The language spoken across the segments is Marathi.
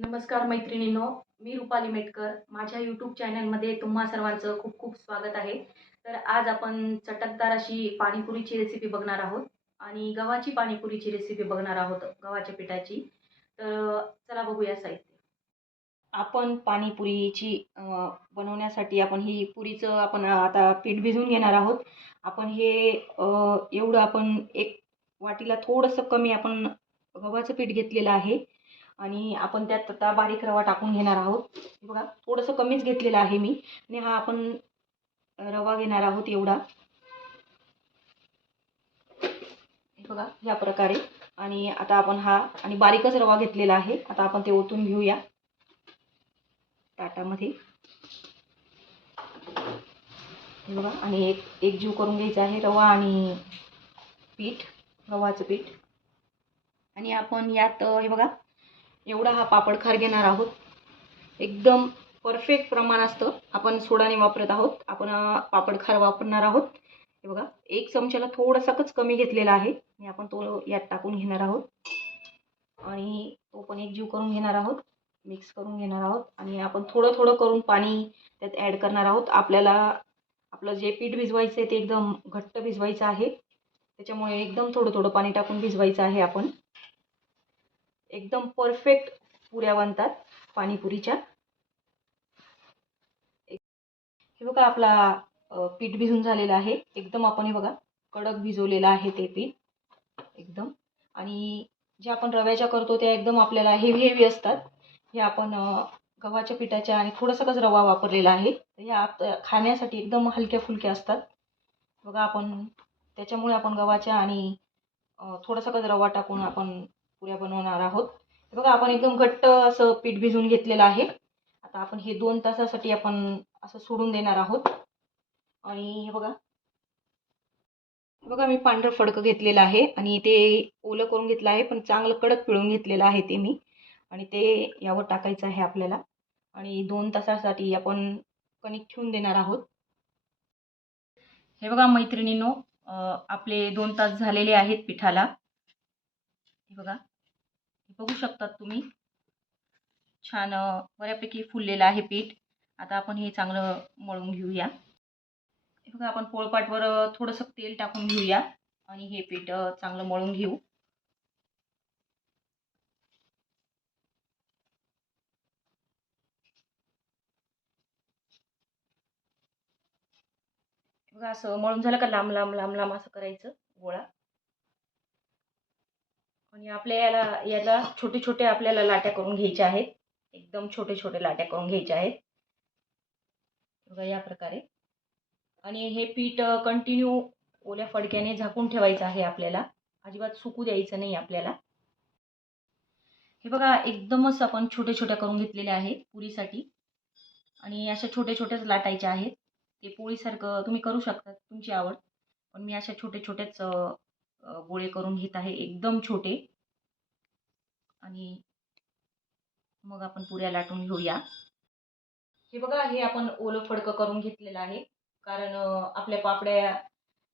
नमस्कार मैत्रिणींनो मी रुपाली मेटकर. माझ्या यूट्यूब चॅनलमध्ये तुम्हा सर्वांचं खूप खूप स्वागत आहे. तर आज आपण चटकदार अशी पाणीपुरीची रेसिपी बघणार आहोत आणि गव्हाची पाणीपुरीची रेसिपी बघणार आहोत गव्हाच्या पिठाची. तर चला बघूया साहित्य. आपण पाणीपुरीची बनवण्यासाठी आपण ही पुरीचं आपण आता पीठ भिजवून घेणार आहोत. आपण हे एवढं आपण एक वाटीला थोडंसं कमी आपण गव्हाचं पीठ घेतलेलं आहे. आणि आपण त्यात आता बारीक रवा टाकून घेणार आहोत. हे बघा थोडंसं कमीच घेतलेलं आहे मी. आणि हा आपण रवा घेणार आहोत एवढा. हे बघा या प्रकारे. आणि आता आपण हा आणि बारीकच रवा घेतलेला आहे. आता आपण ते ओतून घेऊया. ताटामध्ये. हे बघा आणि एक एक जीव करून घ्यायचा आहे रवा आणि पीठ रवाचं पीठ. आणि आपण यात हे बघा एवढा हा पापड खार घेणार आहोत. एकदम परफेक्ट प्रमाण असतं. आपण सोडाने वापरत आहोत. आपण पापड खार वापरणार आहोत. हे बघा एक चमच्याला थोडासाच कमी घेतलेला आहे. आणि आपण तो यात टाकून घेणार आहोत. आणि तो पण एक जीव करून घेणार आहोत. मिक्स करून घेणार आहोत. आणि आपण थोडं थोडं करून पाणी त्यात ॲड करणार आहोत. आपल्याला आपलं जे पीठ भिजवायचं आहे ते एकदम घट्ट भिजवायचं आहे. त्याच्यामुळे एकदम थोडं थोडं पाणी टाकून भिजवायचं आहे आपण. एकदम परफेक्ट पुऱ्या बनतात पाणीपुरीच्या. हे बघा आपला पीठ भिजून झालेलं आहे. एकदम आपण हे बघा कडक भिजवलेलं आहे ते पीठ. एकदम. आणि जे आपण रव्याच्या करतो त्या एकदम आपल्याला हेवी हेवी असतात. हे आपण गव्हाच्या पिठाच्या आणि थोडासाच रवा वापरलेला आहे तर ह्या खाण्यासाठी एकदम हलक्या फुलक्या असतात. बघा आपण त्याच्यामुळे आपण गव्हाच्या आणि अ, थोडासाच रवा टाकून आपण पुऱ्या बनवणार आहोत. हे बघा आपण एकदम घट्ट असं पीठ भिजवून घेतलेलं आहे. आता आपण हे दोन तासासाठी आपण असं सोडून देणार आहोत. आणि हे बघा. बघा मी पांढरं फडकं घेतलेलं आहे आणि ते ओलं करून घेतलं आहे पण चांगलं कडक पिळून घेतलेलं आहे ते मी. आणि ते यावर टाकायचं आहे आपल्याला. आणि दोन तासासाठी आपण कणिक ठेवून देणार आहोत. हे बघा मैत्रिणींनो आपले दोन तास झालेले आहेत पिठाला. हे बघा. बघू शकतात तुम्ही. छान बऱ्यापैकी फुललेलं आहे पीठ. आता आपण हे चांगलं मळून घेऊया. हे बघा आपण पोळपाटवर थोडंसं तेल टाकून घेऊया आणि हे पीठ चांगलं मळून घेऊ. बघा असं मळून झालं का लांब लांब लांब लांब असं करायचं गोळा. आणि आपल्या याला याला छोटे छोटे आपल्याला लाट्या करून घ्यायच्या आहेत. एकदम छोटे छोटे लाट्या करून घ्यायच्या आहेत. बघा या प्रकारे. आणि हे पीठ कंटिन्यू ओल्या फडक्याने झाकून ठेवायचं आहे आपल्याला. अजिबात सुकू द्यायचं नाही आपल्याला. हे बघा एकदमच आपण छोटे छोट्या करून घेतलेल्या आहेत पुरीसाठी. आणि अशा छोट्या छोट्याच लाटायच्या आहेत. ते पोळीसारखं तुम्ही करू शकता तुमची आवड. पण मी अशा छोटे छोटेच गोळे करून घेत आहे एकदम छोटे. आणि मग आपण पुऱ्या लाटून घेऊया. हे बघा हे आपण ओलं फडकं करून घेतलेलं आहे. कारण आपल्या पापड्या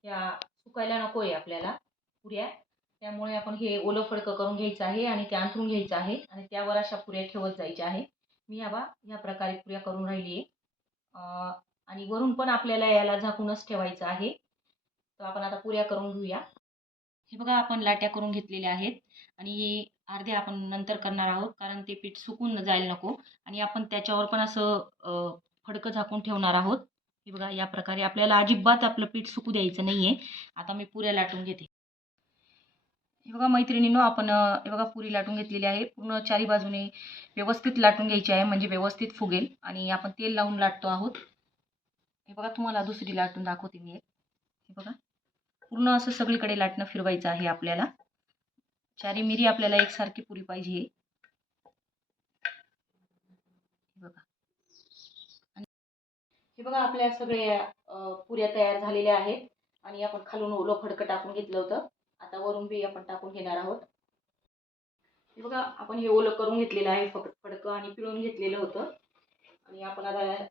या सुकायला नको आहे आपल्याला पुऱ्या. त्यामुळे आपण हे ओलं फडकं करून घ्यायचं आहे आणि ते अंथरून घ्यायचं आहे. आणि त्यावर अशा पुऱ्या ठेवत जायच्या आहे. मी या बा ह्या प्रकारे पुऱ्या करून राहिली आहे. आणि वरून पण आपल्याला याला झाकूनच ठेवायचं आहे. तर आपण आता पुऱ्या करून घेऊया. हे बघा आपण लाट्या करून घेतलेल्या आहेत आणि अर्धे आपण नंतर करणार आहोत कारण ते पीठ सुकून जायला नको आणि आपण त्याच्यावर पण असं फडकं झाकून ठेवणार आहोत. हे बघा या प्रकारे आपल्याला अजिबात आपलं पीठ सुकू द्यायचं नाही आहे आता मी पुऱ्या लाटून घेते. हे बघा मैत्रिणीनो आपण हे बघा पुरी लाटून घेतलेली आहे. पूर्ण चारी बाजूने व्यवस्थित लाटून घ्यायची आहे म्हणजे व्यवस्थित फुगेल आणि आपण तेल लावून लाटतो आहोत. हे बघा तुम्हाला दुसरी लाटून दाखवते मी एक. हे बघा. पूर्ण असं सगळीकडे लाटणं फिरवायचं आहे आपल्याला. चारी मिरी आपल्याला एकसारखी पुरी पाहिजे हे बघा. आणि हे बघा आपल्या सगळ्या पुऱ्या तयार झालेल्या आहेत. आणि आपण खालून ओलं फडकं टाकून घेतलं होतं. आता वरून बी आपण टाकून घेणार आहोत. हे बघा आपण हे ओलं करून घेतलेलं आहे फक फडकं आणि पिळून घेतलेलं होतं. आणि आपण आता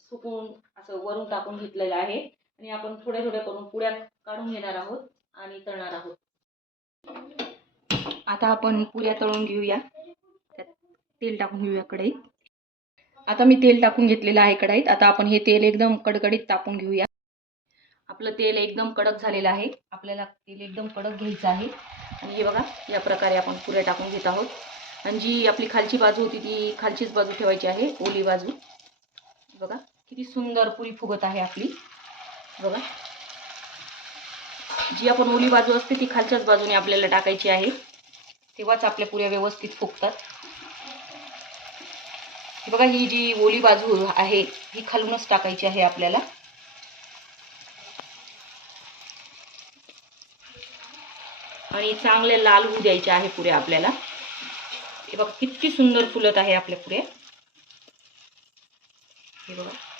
सुकून असं वरून टाकून घेतलेलं आहे. आणि आपण थोड्या थोड्या करून पुड्या काढून घेणार आहोत आणि तळणार आहोत. आता आपण पुऱ्या तळून घेऊया. त्यात तेल टाकून घेऊया कढईत. आता मी तेल टाकून घेतलेलं आहे कढाईत. आता आपण हे तेल एकदम कडकडीत तापून घेऊया. आपलं तेल एकदम कडक झालेलं आहे. आपल्याला तेल एकदम कडक घ्यायचं आहे. आणि हे बघा या प्रकारे आपण पुऱ्या टाकून घेत आहोत. आणि जी आपली खालची बाजू होती ती खालचीच बाजू ठेवायची आहे. ओली बाजू. बघा किती सुंदर पुरी फुगत आहे आपली. बघा. जी आपण ओली बाजू असते ती खालच्याच बाजूने आपल्याला टाकायची आहे. तेव्हाच आपल्या पुऱ्या व्यवस्थित फुगतात. बघा ही जी ओली बाजू आहे ही खालूनच टाकायची आहे आपल्याला. आणि चांगले लाल होऊ द्यायचे आहे पुऱ्या आपल्याला. हे बघा किती सुंदर फुलत आहे आपल्या पुऱ्या. हे बघा.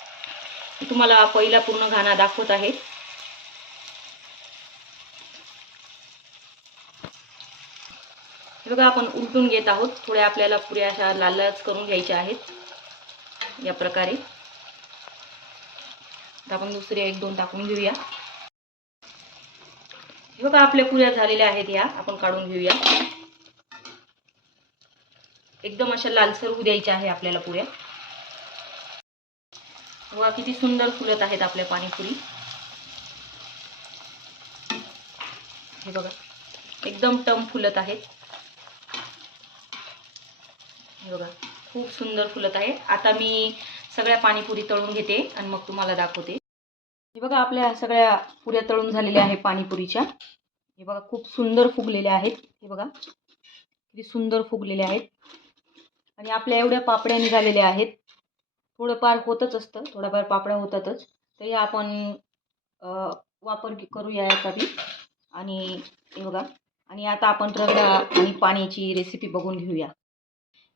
तुम्हाला पहिला पूर्ण घाणा दाखवत आहे. हे बघा आपण उलटून घेत आहोत. थोड्या आपल्याला पुऱ्या अशा लाल लालच करून घ्यायच्या आहेत. या प्रकारे. आपण दुसऱ्या एक दोन टाकून घेऊया. हे बघा आपल्या पुऱ्या झालेल्या आहेत या. आपण काढून घेऊया. एकदम अशा लालसर होऊ द्यायच्या आहे आपल्याला पुऱ्या. वा किती सुंदर फुलत आहेत आपल्या पाणीपुरी. हे बघा एकदम टम फुलत आहेत. हे बघा खूप सुंदर फुलत आहे आता मी सगळ्या पाणीपुरी तळून घेते आणि मग तुम्हाला दाखवते. हे बघा आपल्या सगळ्या पुऱ्या तळून झालेल्या आहे पाणीपुरीच्या. हे बघा खूप सुंदर फुगलेल्या आहेत. हे बघा किती सुंदर फुगलेल्या आहेत. आणि आपल्या एवढ्या पापड्या निघालेल्या आहेत. थोडंफार होतच असतं थोडाफार पापड्या होतातच. तरी आपण वापर करूया याचा बी आणि हे बघा आणि आता आपण रगडा आणि पाण्याची रेसिपी बघून घेऊया.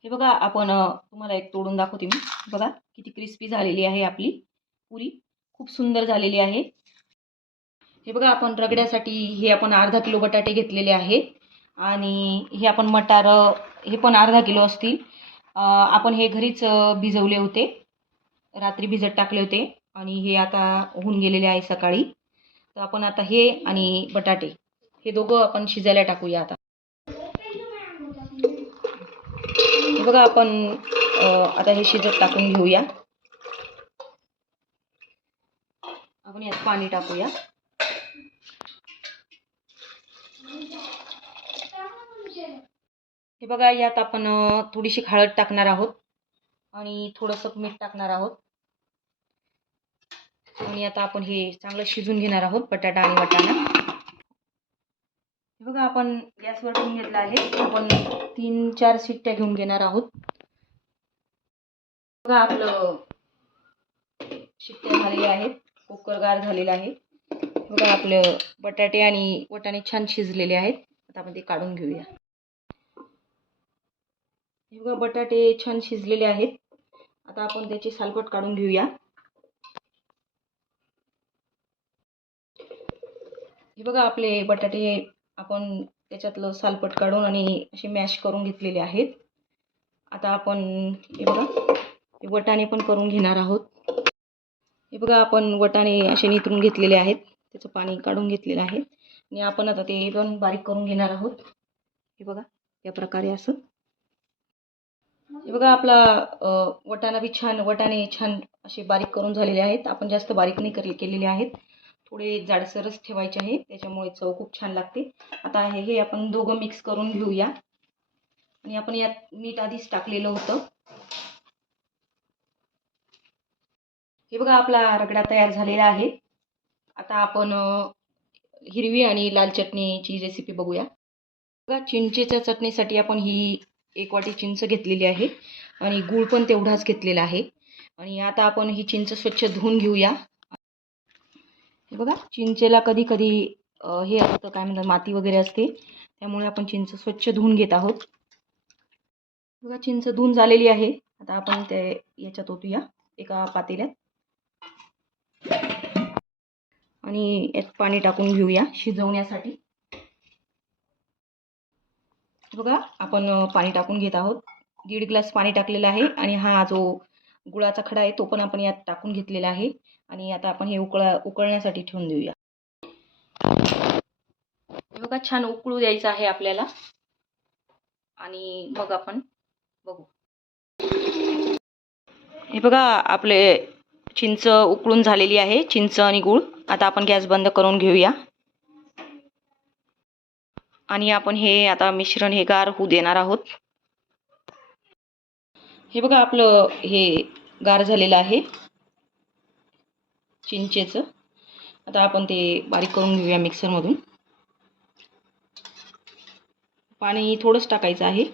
हे बघा आपण तुम्हाला एक तोडून दाखवते मी. बघा किती क्रिस्पी झालेली आहे आपली पुरी. खूप सुंदर झालेली आहे. हे बघा आपण रगड्यासाठी हे आपण अर्धा किलो बटाटे घेतलेले आहे आणि हे आपण मटार हे पण अर्धा किलो असतील. आपण हे घरीच भिजवले होते. रात्री भिजत टाकले होते आणि हे आता होऊन गेलेले आहे सकाळी. तर आपण आता हे आणि बटाटे हे दोघं आपण शिजायला टाकूया आता. हे बघा आपण आता हे शिजत टाकून घेऊया. आपण यात पाणी टाकूया. हे बघा यात आपण थोडीशी हळद टाकणार आहोत आणि थोडंसं मीठ टाकणार आहोत. आणि आता आपण हे चांगलं शिजून घेणार आहोत बटाटा आणि वाटाणा. हे बघा आपण गॅसवर ठेवून घेतला आहे. आपण तीन चार शिट्ट्या घेऊन घेणार आहोत. बघा आपलं शिट्ट्या झालेल्या आहेत. कुकर गार झालेला आहे. बघा आपलं बटाटे आणि वटाणे छान शिजलेले आहेत. आता आपण ते काढून घेऊया. हे बघा बटाटे छान शिजलेले आहेत. आता आपण त्याची सालपट काढून घेऊया. हे बघा आपले बटाटे आपण त्याच्यातलं सालपट काढून आणि असे मॅश करून घेतलेले आहेत. आता आपण हे बघा हे वटाणे पण करून घेणार आहोत. हे बघा आपण वटाणे असे नितरून घेतलेले आहेत. त्याचं पाणी काढून घेतलेलं आहे. आणि आपण आता ते पण बारीक करून घेणार आहोत. हे बघा या प्रकारे असं. हे बघा आपला वटाणा बी छान वटाणे छान असे बारीक करून झालेले आहेत. आपण जास्त बारीक नाही केलेले आहेत. थोडे जाडसरच ठेवायचे आहे त्याच्यामुळे चव खूप छान लागते. आता हे हे आपण दोघं मिक्स करून घेऊया. आणि आपण यात मीठ आधीच टाकलेलं होतं. हे बघा आपला रगडा तयार झालेला आहे. आता आपण हिरवी आणि लाल चटणीची रेसिपी बघूया. बघा चिंचेच्या चटणीसाठी आपण ही एक वाटी चिंच घेतलेली आहे. आणि गूळ पण तेवढाच घेतलेला आहे. आणि आता आपण ही चिंच स्वच्छ धुवून घेऊया. हे बघा चिंचेला कधी कधी हे असतं काय म्हणतात माती वगैरे असते. त्यामुळे आपण चिंच स्वच्छ धुवून घेत आहोत. बघा चिंच धुवून झालेली आहे. आता आपण ते याच्यात ओतूया एका पातेल्यात. आणि यात पाणी टाकून घेऊया शिजवण्यासाठी. बघा आपण पाणी टाकून घेत आहोत. दीड ग्लास पाणी टाकलेलं आहे आणि हा जो गुळाचा खडा आहे तो पण आपण यात टाकून घेतलेला आहे. आणि आता आपण हे उकळा उकळण्यासाठी ठेवून देऊया. हे बघा छान उकळू द्यायचं आहे आपल्याला. आणि मग आपण बघू. हे बघा आपले चिंच उकळून झालेली आहे. चिंच आणि गूळ. आता आपण गॅस बंद करून घेऊया. आणि आपण हे आता मिश्रण हे गार होऊ देणार आहोत. हे बघा आपलं हे गार झालेलं आहे. चिंचेचं. आता आपण ते बारीक करून घेऊया मिक्सरमधून. पाणी थोडंच टाकायचं आहे.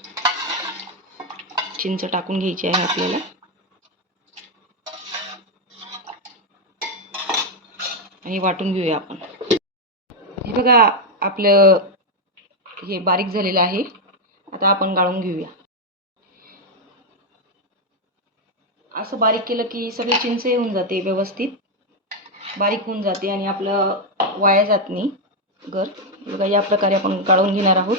चिंच टाकून घ्यायची आहे आपल्याला. आणि वाटून घेऊया आपण. हे बघा आपलं हे बारीक झालेलं आहे. आता आपण गाळून घेऊया. असं बारीक केलं की सगळे चिंच होऊन जाते व्यवस्थित. बारीक होऊन जाते आणि आपलं वाया जात नाही. घर. बघा या प्रकारे आपण गाळून घेणार आहोत.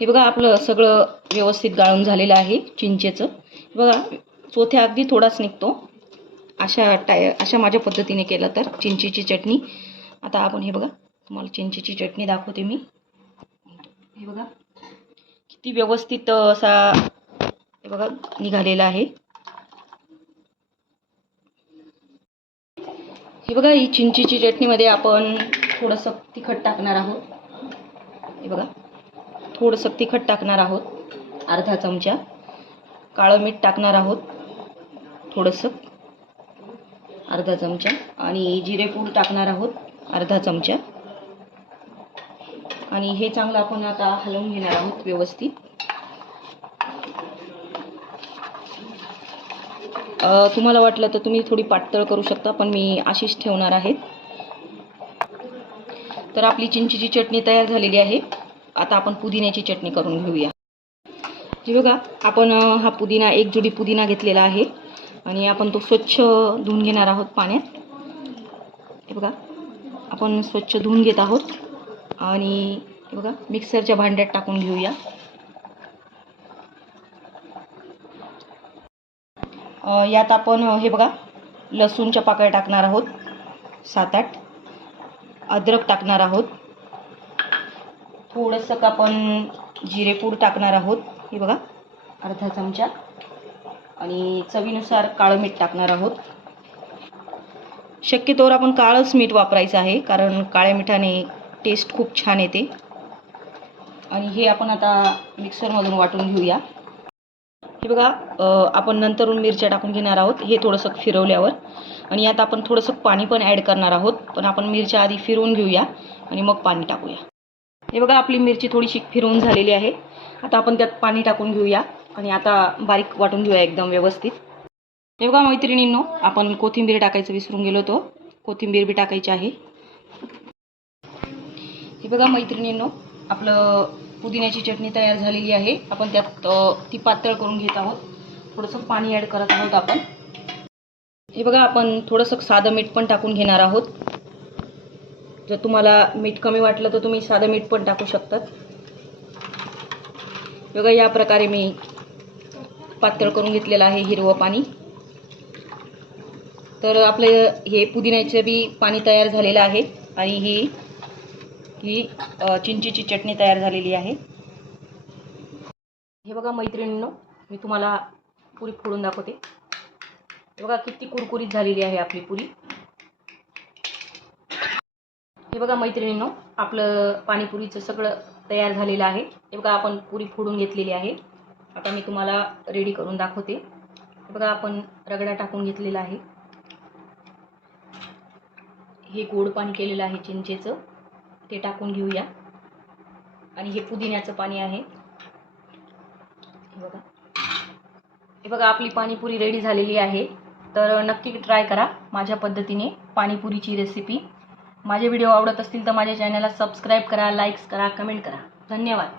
हे बघा आपलं सगळं व्यवस्थित गाळून झालेलं आहे चिंचेचं. हे बघा चोथ्या अगदी थोडाच निघतो. अशा टाय अशा माझ्या पद्धतीने केलं तर चिंचेची चटणी. आता आपण हे बघा तुम्हाला चिंचेची चटणी दाखवते मी. हे बघा किती व्यवस्थित असा हे बघा निघालेला आहे. हे बघा ही चिंचीची चटणीमध्ये आपण थोडंसं तिखट टाकणार आहोत. हे बघा थोडंसं तिखट टाकणार आहोत अर्धा चमचा. काळं मीठ टाकणार आहोत थोडंसं अर्धा चमचा. आणि जिरेपूड टाकणार आहोत अर्धा चमचा. आणि हे चांगलं आपण आता हलवून घेणार आहोत व्यवस्थित. तुम्हाला वाटलं तर तुम्ही थोडी पातळ करू शकता पण मी अशीच ठेवणार आहे. तर आपली चिंचीची चटणी तयार झालेली आहे. आता आपण पुदिन्याची चटणी करून घेऊया. जे बघा आपण हा पुदिना एक जुडी पुदिना घेतलेला आहे. आणि आपण तो स्वच्छ धुवून घेणार आहोत पाण्यात. हे बघा आपण स्वच्छ धुवून घेत आहोत. आणि बघा मिक्सरच्या भांड्यात टाकून घेऊया. यात आपण हे बघा लसूणच्या पाकळ्या टाकणार आहोत. सात आठ. अद्रक टाकणार आहोत. थोडंसं आपण जिरेपूड टाकणार आहोत. हे बघा अर्धा चमचा. आणि चवीनुसार काळं मीठ टाकणार आहोत. शक्यतोवर आपण काळंच मीठ वापरायचं आहे कारण काळ्या मिठाने टेस्ट खूप छान येते. आणि हे आपण आता मिक्सरमधून वाटून घेऊया. हे बघा आपण नंतरून मिरच्या टाकून घेणार आहोत. हे थोडंसं फिरवल्यावर. आणि यात आपण थोडंसं पाणी पण ॲड करणार आहोत. पण आपण मिरच्या आधी फिरवून घेऊया आणि मग पाणी टाकूया. हे बघा आपली मिरची थोडीशी फिरवून झालेली आहे. आता आपण त्यात पाणी टाकून घेऊया आणि आता बारीक वाटून घेऊया एकदम व्यवस्थित. हे बघा मैत्रिणींनो आपण कोथिंबीर टाकायचं विसरून गेलो होतो. कोथिंबीर बी टाकायची आहे. हे बघा मैत्रिणींनो आपलं पुदिन्याची चटणी तयार झालेली आहे. आपण त्यात ती पातळ करून घेत आहोत. थोडंसं पाणी ॲड करत आहोत आपण. हे बघा आपण थोडंसं साधं मीठ पण टाकून घेणार आहोत. जर तुम्हाला मीठ कमी वाटलं तर तुम्ही साधं मीठ पण टाकू शकतात. बघा या प्रकारे मी पातळ करून घेतलेलं आहे हिरवं पाणी. तर आपलं हे पुदिन्याचं बी पाणी तयार झालेलं आहे. आणि ही ही चिंचीची चिंचेची चटणी तयार झालेली आहे. हे बघा मैत्रिणींनो मी तुम्हाला पुरी फोडून दाखवते. हे बघा किती कुरकुरीत झालेली आहे आपली पुरी. हे बघा मैत्रिणींनो आपलं पाणीपुरीचं सगळं तयार झालेलं आहे. हे बघा आपण पुरी फोडून घेतलेली आहे. आता मी तुम्हाला रेडी करून दाखवते. हे बघा आपण रगडा टाकून घेतलेला आहे. हे गोड पाणी केलेलं आहे चिंचेचं. ते टाकून घेऊया. आणि हे पुदिन्याचं पाणी आहे. हे बघा. हे बघा आपली पाणीपुरी रेडी झालेली आहे. तर नक्की ट्राय करा माझ्या पद्धतीने पाणीपुरीची रेसिपी माझे व्हिडिओ आवडत असतील तर माझ्या चॅनलला सबस्क्राईब करा लाईक्स करा कमेंट करा. धन्यवाद.